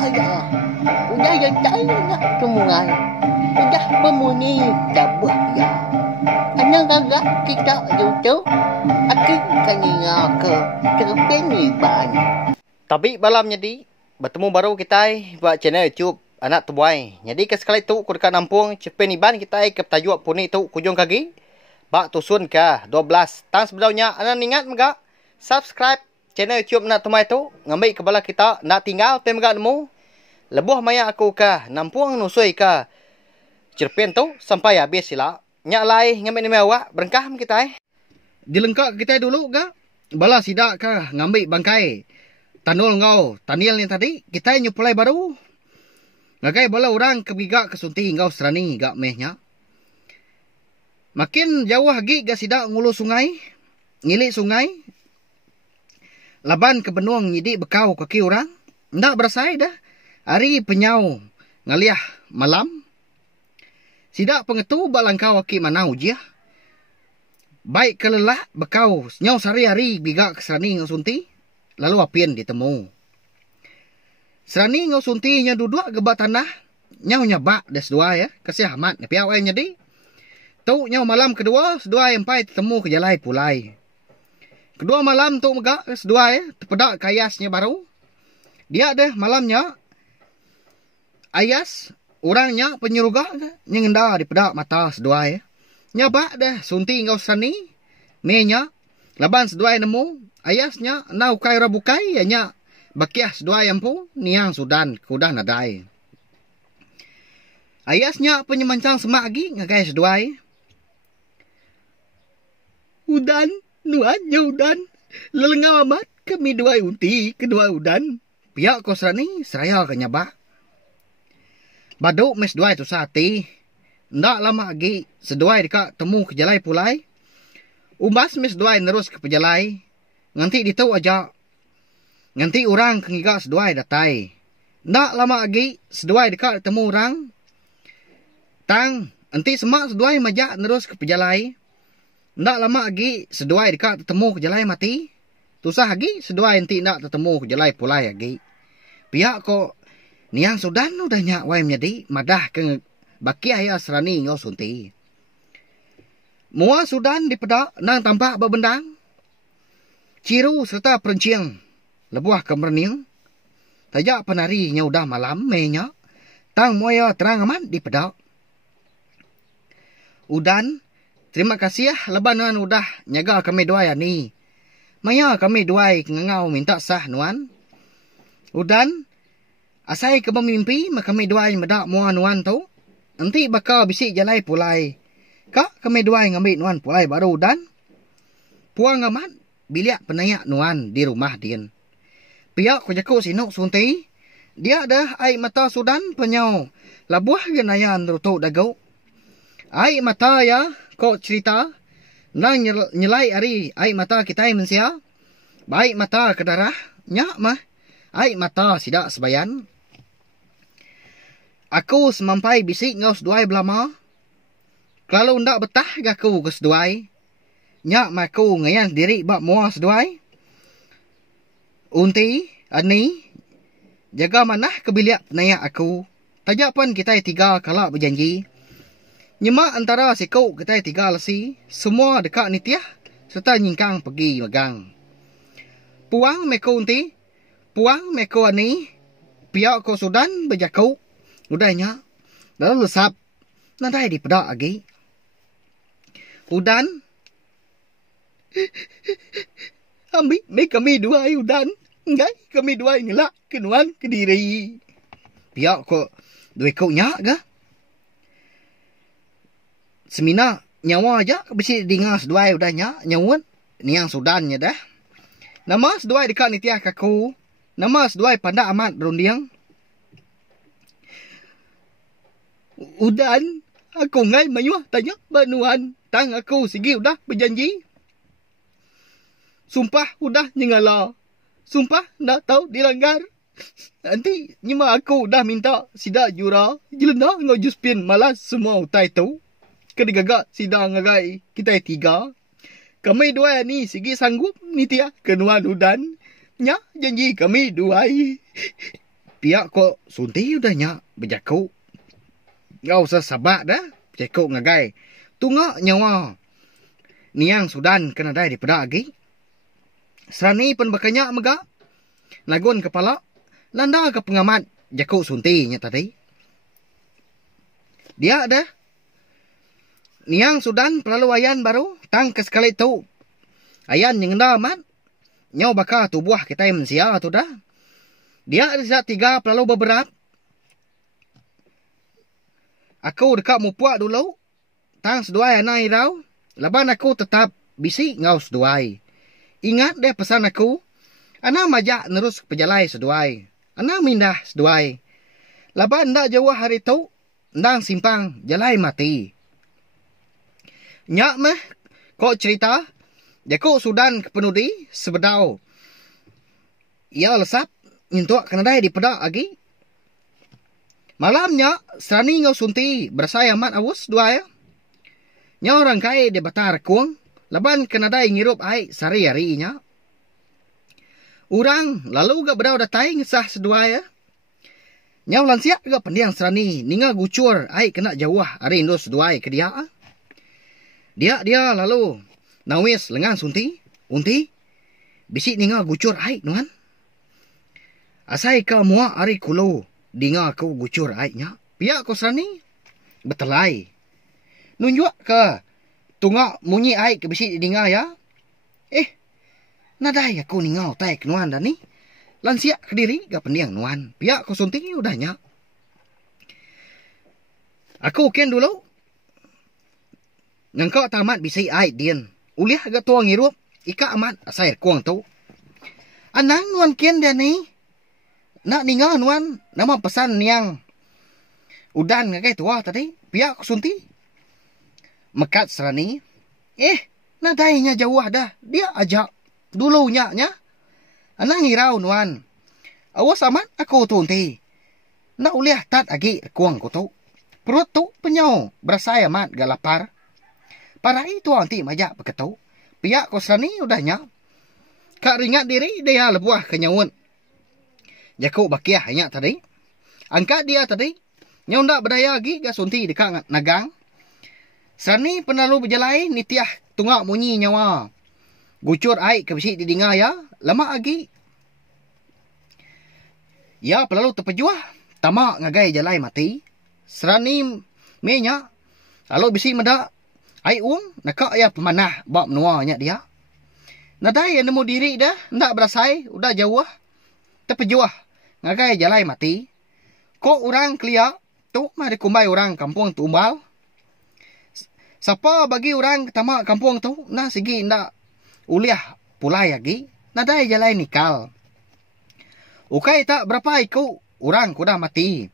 ya. Udah yang tahu nak kemungan. Udah bermuni tabah ya. Anak agak kita YouTube. Akhir kanina ke terpeni ban. Tapi malamnya di bertemu baru kita buat channel YouTube anak tuai. Jadi ke sekali tu ku dekat Nampung cepen iban kita ke tajuk puni tu kujung kaki. Bak tusun ke 12. Tang sebelumnya anak ingat enggak subscribe channel YouTube anak tuai tu ngambil kepala kita nak tinggal pe enggak nemu. Lebuh maya aku ke Nampung nusui ke cerpen tu sampai habis sila. Nyak lai ngambil ni awak berengkah kita dilengkap kita dulu ke bala sidak ke ngambil bangkai tanul ngau tanil ni tadi kita nyuplai baru ngagai bala orang kebiga kesunti ngau serani gak mehnya makin jauh lagi gak sidak ngulu sungai ngilik sungai laban ke benuang nyidi bekau kaki orang ndak bersai dah hari penyau ngaliah malam sidak pengetu balangkau aki manau jiah baik kelelah bekau nyau sari-hari biga keserani ngau sunti lalu apien ditemu. Serani ngau sunti nya duduk gebat tanah. Nyau nyabak des dua ya. Kasih amat. Tapi awalnya di. Tau nyau malam kedua. Sedua yang pai ketemu ke jalai pulai. Kedua malam tu megak. Sedua ya. Terpedak kayasnya baru. Dia deh malamnya. Ayas. Orangnya penyerugak. Nyengenda di pedak mata sedua ya. Nyabak deh. Sunti ngau serani. Menya. Laban sedua yang nemu. Ayasnya nau kai rabukai hanya bakiah sedua yang pu niang sudan kudah nadai. Ayasnya penyemancang semak lagi ngagai sedua. Udan nuan nya udan lelengau amat kami dua unti kedua udan pihak kosrani seraya kenyabak. Baduk mes dua itu sati ndak lama lagi sedua dekat temu ke jalai pulai. Umbas mes dua nerus ke pejalai. Nganti ditau aja. Nganti orang kengiga seduai datai. Ndak lama lagi seduai dekat temu orang. Tang, nanti semak seduai majak terus ke pejalai. Ndak lama lagi seduai dekat temu ke jalai mati. Tusah lagi seduai nanti ndak tetemu ke jalai pulai lagi. Pihak kok niang sudan udah nyak wai menjadi madah ke baki ayah serani ngau sunti. Mua sudan dipedak nang tampak berbendang. Ciru serta perenciang lebuah kemerning. Tajak penari nya udah malam menya. Tang moya terang aman di pedak. Udan, terima kasih ya lebanan udah nyaga kami dua ya ni. Maya kami dua ngengau minta sah nuan. Udan, asai ke memimpi kami dua medak mua nuan tu. Nanti bakal bisik jalai pulai. Kak kami dua ngambil nuan pulai baru udan. Puang aman. Biliak penayak nuan di rumah din. Pihak kujaku sinuk sunti. Dia dah air mata sudan penyau. Labuah genayan rutuk dagau. Air mata ya kok cerita. Nang nyelai hari air mata kita mensia. Baik mata ke darah. Nyak mah. Air mata sidak sebayan. Aku semampai bisik ngau seduai belama. Kalau ndak betah gaku ke seduai. Nyak maku ngayan diri bak mua seduai. Unti, ani, jaga manah kebiliak penayak aku. Tajak pun kita tiga kalak berjanji. Nyemak antara sikau kita tiga lesi. Semua dekat nitiah. Serta nyingkang pergi megang. Puang meko unti. Puang meko ani. Pihak ko sudan berjakau. Udahnya. Lalu lesap. Nanti dipedak lagi. Udan. Ambil kami dua udan. Enggak, kami dua ngelak kenuan ke diri. Pihak kok dua kau nyak ke? Semina nyawa aja besi dingas dua udah nyak nyawun. Niang sudannya dah. Nama sedua dekat nitiah kaku. Nama sedua pandai amat berundiang. Udan, aku ngai mayuah tanya banuan. Tang aku sigi udah berjanji. Sumpah udah nyengala. Sumpah ndak tahu dilanggar. Nanti nyima aku dah minta sidak jura. Jelena ngau juspin malas semua utai tu. Kedigagak sidak ngagai kita tiga. Kami dua ni sigi sanggup ni tia kenuan udan. Nya janji kami dua. Pihak ko sunti udah nya bejaku. Gak usah sabak dah. Bejaku ngagai. Tunggu nyawa. Niang Sudan kena dai di pedak lagi. Serani pun berkenyak mega. Lagun kepala. Landa ke pengamat jaku sunti nya tadi. Dia dah. Niang Sudan perlu ayan baru. Tang ke sekali tu. Ayan yang dah amat. Nyaw baka tubuh kita yang mensia tu dah. Dia ada 3 perlu berberat. Aku dekat mupuak dulu. Tang seduai anak irau. Laban aku tetap bisi ngau seduai. Ingat deh pesan aku. Anak majak nerus pejalai seduai. Anak mindah seduai. Laban ndak jauh hari tu. Ndang simpang jalai mati. Nyak meh. Kok cerita. Jaku Sudan kepenudi sebedau. Ia lesap. Nyentuak kena dai di pedak lagi. Malamnya. Serani ngau sunti. Bersaya mat awus dua ya. Nya orang kai di batar kuang. Laban kena dai ngirup ai sari-hari nya. Urang lalu gak bedau datai ngesah sedua ya. Nya ulan siap gak pendiang serani. Ninga gucur ai kena jauh hari indo sedua ke dia. Dia lalu. Nawis lengan sunti. Unti. Bisi ninga gucur ai nuan. Asai ka mua ari kulo. Dinga aku gucur ai nya. Pihak ko serani. Betelai. Nunjuk ke. Tungak munyi ai ke bisi dinga ya. Nadai aku ningau tai ke nuan dah ni. Lansia ke diri gak pendiang nuan. Pihak ko sunti udah nya. Aku ken dulu. Ngangkau tamat bisi ai dien. Uliah agak tua ngirup. Ika amat asai kuang tu. Anang nuan ken dia ni. Nak ningau nuan. Nama pesan niang. Udan ngagai tua tadi. Pihak ko sunti. Mekat serani. Nadainya jauh dah. Dia ajak. Dulunya nya. Anang ngirau nuan. Awas amat aku tunti. Nak uliah tat agi kuang ko tu. Perut tu penyau. Berasai amat gak lapar. Para itu anti majak beketu. Pihak ko serani udahnya. Kak ringat diri dia lebuah kenyawun. Jaku bakiah hanya tadi. Angkat dia tadi. Nyau ndak berdaya lagi gak sunti dekat nagang. Serani penalu berjalai nitiah tunggak munyi nyawa. Gucur air ke besi didinga ya. Lama lagi. Ya pelalu terpejuah. Tamak ngagai jalai mati. Serani menya. Lalu besi medak. Air uang. Nakak ya pemanah. Bak menuanya dia. Nadai yang nemu diri dah. Ndak berasai. Udah jauh. Terpejuah. Ngagai jalai mati. Kok orang kelia. Tu mari kumbai orang kampung tumbal. Siapa bagi orang tamak kampung tu. Nah segi ndak. Uliah pulai lagi. Nadai jalai nikal. Ukai tak berapa iku. Orang kuda mati.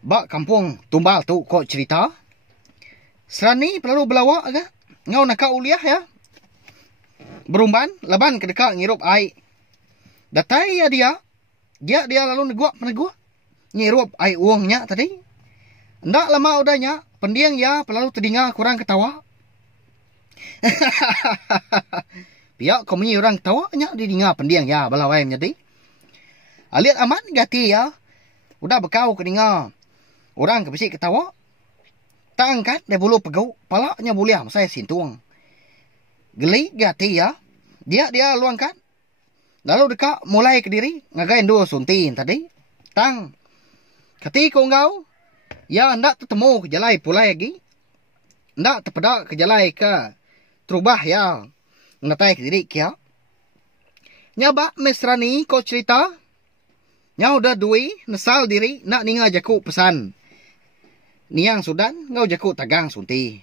Bak kampung tumbal tu kok cerita. Serani perlu belawak agak. Ngau nak uliah ya. Berumban. Laban ke dekat ngirup air. Datai ya dia. Dia lalu neguak. Ngirup air uangnya tadi. Ndak lama udahnya. Pendiang ya perlu terdengar kurang ketawa. Pihak komunyi orang tawanya didengar pendiang ya balawai menjadi. Aliat amat gati ya. Udah bekau kedengar. Orang kebisik ketawa. Tak angkat dia bulu pegau. Palaknya buliah saya sintuang. Geli gati ya. Dia luangkan. Lalu dekat mulai ke diri. Ngagain dua suntin tadi. Tang. Ketika engkau. Ya ndak tertemu ke jalai pulai lagi. Ndak terpedak ke jalai ke. Terubah ya. Ngatai ke diri kia. Nyabak mesrani kau cerita. Nya udah dui. Nesal diri. Nak ninga jaku pesan. Niang Sudan. Ngau jaku tagang sunti.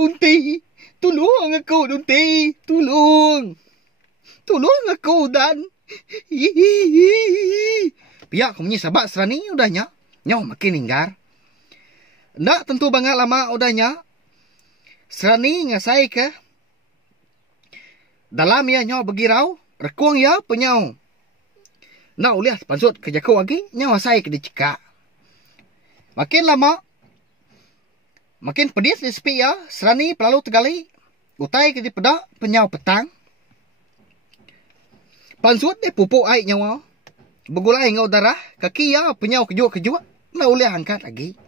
Unti. Tolong aku Unti. Tolong. Tolong aku Dan. Pihak komunyi sahabat serani udahnya. Nyaw makin linggar. Ndak tentu banget lama udahnya. Serani ngasai ke. Dalam ya nyaw begirau. Rekuang ya penyau. Nak uliah pansut ke jaku lagi. Nyaw ngasai ke dicekak. Makin lama. Makin pedis di sepi ya. Serani pelalu tegali. Utai ke di pedak. Penyau petang. Pansut dia pupuk air nyawa. Bergulai dengan udara, kaki ya penyau kejut-kejut, nak boleh angkat lagi.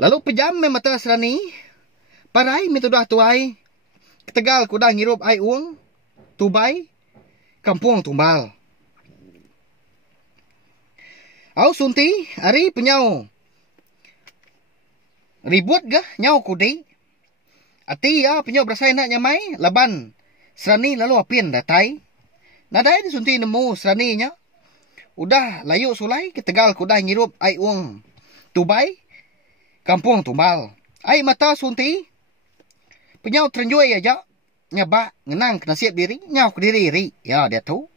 Lalu pejam mata serani, parai mitudah tuai, ketegal kuda ngirup ai uang, tubai, kampung tumbal. Au sunti, ari penyau. Ribut gah nyau kudi. Ati ya penyau berasai nak nyamai, laban. Serani lalu apin datai. Nadai di sunti nemu seraninya. Udah layu sulai, ketegal kuda ngirup ai uang, tubai, kampung tumbal. Ai mata sunti, penyau terenjui aja. Nyabak, ngenang kena siap diri, nyau ke diri ri. Ya, dia tu.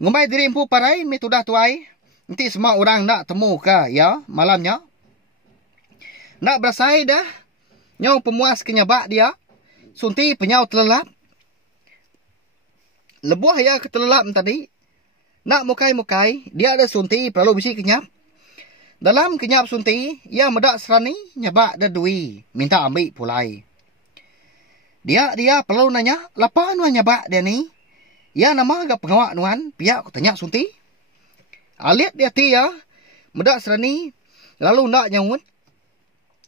Ngumai diri empu parai, mitudah tuai. Nanti semua orang nak temu ke, ya, malamnya. Nak berasai dah. Nyau pemuas kenyabak dia. Sunti penyau terlelap. Lebuah ya keterlelap tadi. Nak mukai-mukai, dia ada sunti perlu bisi kenyap. Dalam kenyap sunti, ia medak serani, nyabak ada dui. Minta ambil pulai. Dia perlu nanya, lapa nuan nyabak dia ni? Ya nama agak pengawak nuan, pihak aku tanya sunti. Alit dia ya, medak serani, lalu nak nyawut.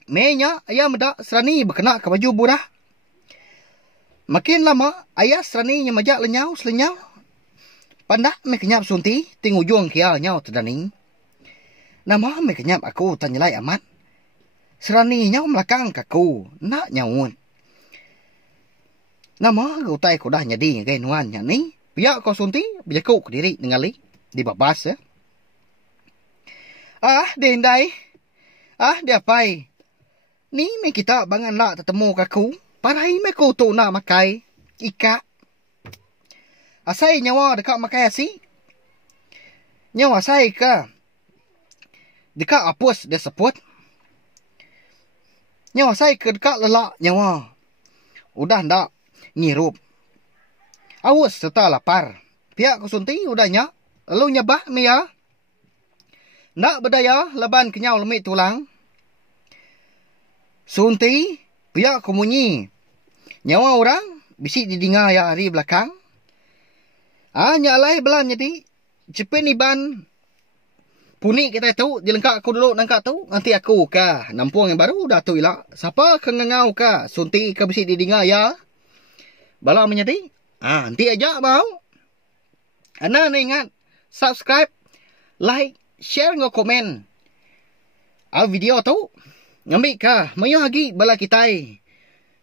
Menya, ayah medak serani berkena ke baju burah. Makin lama, ayah serani nyamajak lenyau selenyau. Pandak me kenyap sunti, ting ujung kia nyau terdaning. Nama me kenyap aku tanyalai amat. Serani nyau melakang kaku, nak nyawut. Nama gautai ko dah nyadi ngai nuan nya ni. Pihak ko sunti, berjaku ke diri dengan li. Di babas ya. Dendai. Dia pai. Ni me kita bangan lah tetemu kaku. Parai me ko tu nak makai. Ika. Asai nyawa dekat makai asi. Nyawa asai ka. Dekat apus dia seput. Nyawa asai ke dekat lelak nyawa. Udah ndak ngirup. Awas serta lapar. Pihak ko sunti udah nyak. Lalu nyabah me ya. Nak berdaya, leban kenyau lemik tulang. Sunti, pihak kemunyi. Nyawa orang, bisik didingar ya hari belakang. Nyalai belan jadi. Cepin iban. Punik kita tahu, dilengkak aku dulu nangkak tu. Nanti aku kah, nampung yang baru dah tu ilah. Siapa kengengau kah, sunti ke bisik didingar ya. Bala menjadi. Nanti aja mau. Anda ingat, subscribe, like, share ngau komen. Video tu ngambil kah mayo lagi bala kita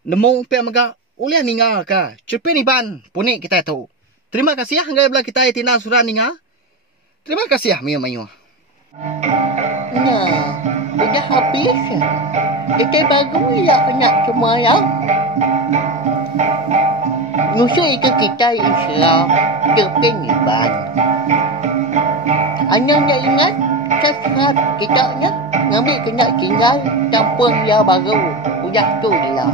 nemu pe maga ulian ninga kah cepin iban punik kita tu. Terima kasih ngai bala kita tina suran ninga. Terima kasih mayo. Nah, udah habis. Kita baru ya nak semua ya. Musuh itu kita Islam cepin iban. Anda nak ingat, subscribe kita ya. Ngambil kena tinggal, tampung yang baru. Udah tu je lah.